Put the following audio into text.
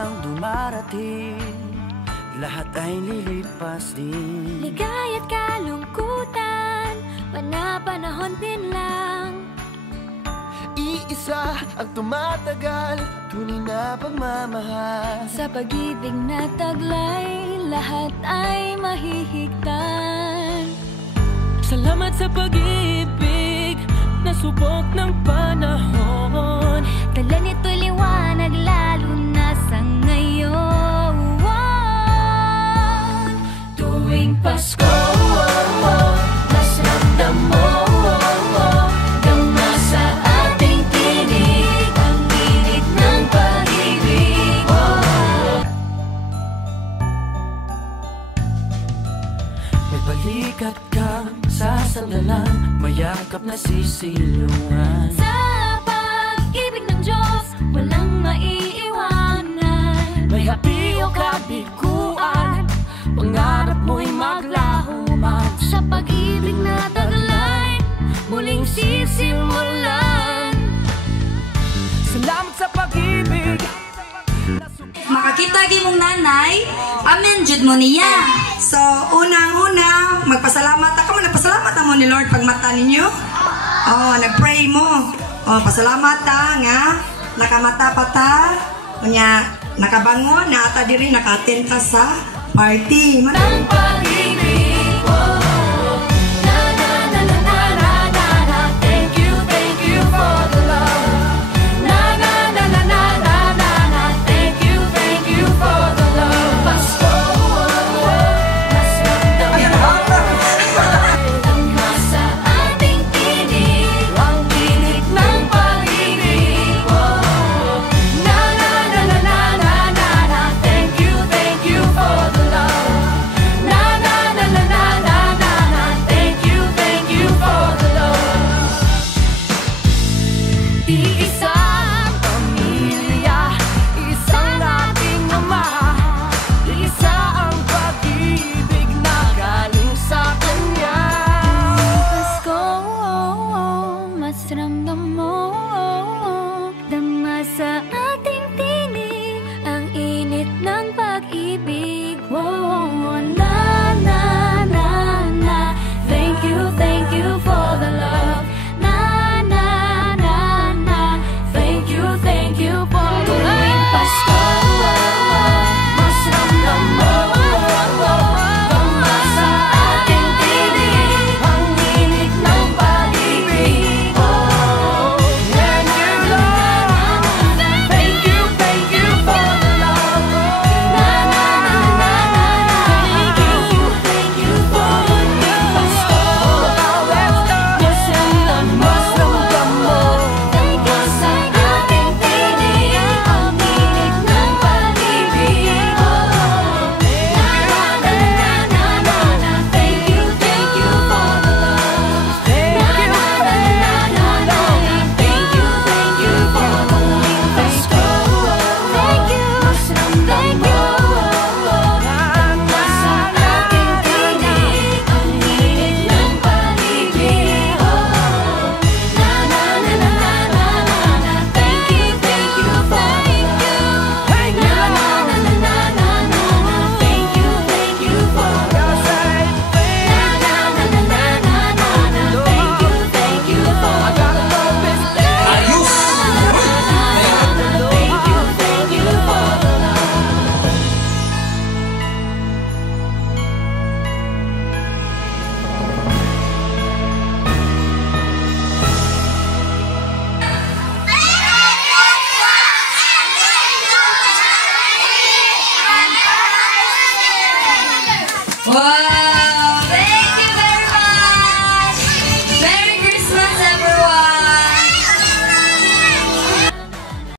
ang dumarating, lahat ay lilipas din. Ligaya't kalungkutan, panahon din lang. Iisa ang tumatagal, tunay na pagmamahal. Sa pag-ibig na taglay, lahat ay mahihigtan. Salamat sa pag-ibig, nasubok ng panahon. Dala nito'y liwanag, lalo na sa ngayon. Tuwing Pasko, mas ramdam mo, dama sa ating tinig, ang init ng pag-ibig. May balikat kang sasandalan, mayakap na sisilungan. Sa pag-ibig ng Diyos, walang maiiwanan. May hapi o kabiguan, pangarap mo'y maglaho man. Sa pag-ibig na taglay, muling sisimulan. Salamat sa pag-ibig. Makakita mong nanay, amen jud mo niya. So, unang-una, magpasalamat ako. Nagpasalamat mo ni Lord pag mata ninyo. Oh, nagpray mo. Oh, pasalamat nga. Nakamata pa ta. Kunya, nakabangon, naata diri, nakatenta sa party. Ang pag-ibig, na na na na na na na na. Thank you for the love. Na na na na na na na na. Thank you for the love. Pasko, mas ramdam mo, sa ating tinig, ang init ng pag-ibig. Na na na na na na na na. Thank you for the love. Na na na na na na na na. Thank you for the love. Iisang pamilya, isang ating ama, isa ang pag-ibig na galing sa Kanya. Pasko, mas ramdam mo, dama sa ating tinig, ang init ng pag-ibig. Na na na na. Thank you for the love. Na na na na. Thank you for the love. Pasko, mas ramdam mo, dama sa ating tinig, ang init ng pag-ibig. Na na na na. Thank you for the love. Na na na na na. Thank you for the love. Pasko, mas ramdam mo, dama sa ating tinig, ang init ng pag-ibig. Na na na na na na. Thank you for the love. Na na na na na na. Thank you for the love. Pasko, mas ramdam mo, dama sa ating tinig, ang init ng pag-ibig. Na na na na na na na. Thank you for the love. Na na na na na na na. Thank you for the love. Na na na na na na na. Thank you for the love. Ayos! Thank you for the love. Wow!